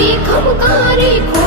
कारी खमकारी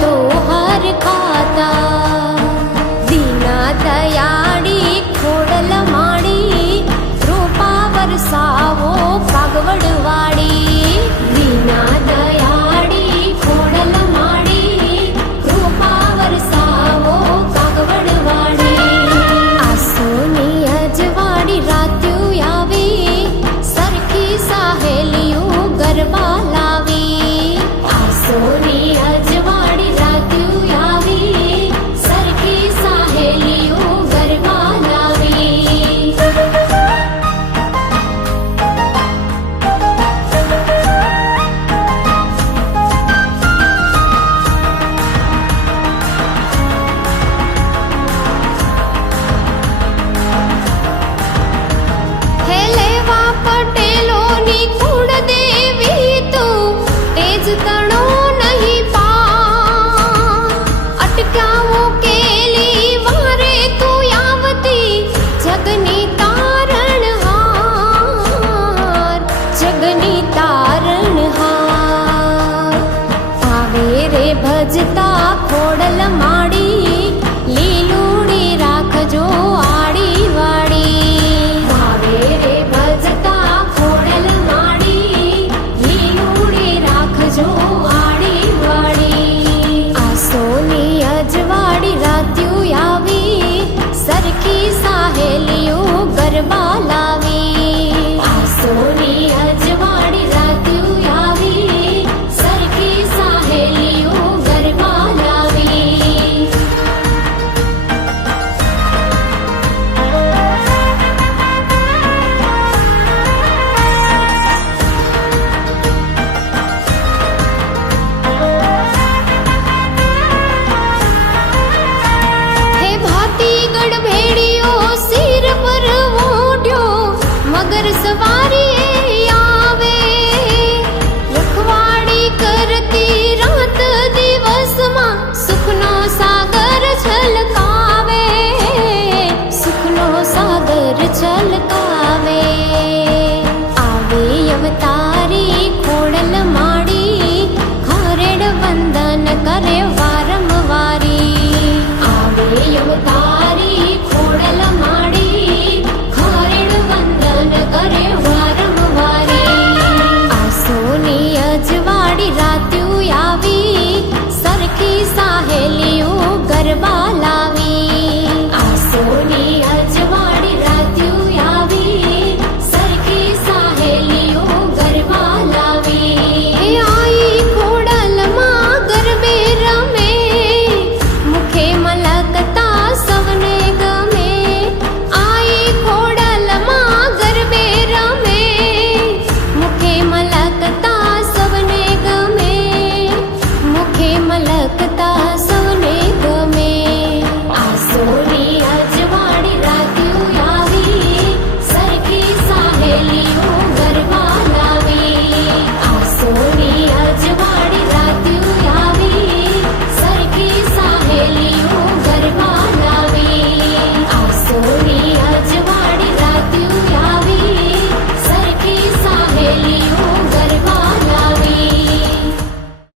तो हर खाता। दीना तयाणि खोडल माणि रूप ભજતા ખોડલ માડી લીલુડી રાખજો करे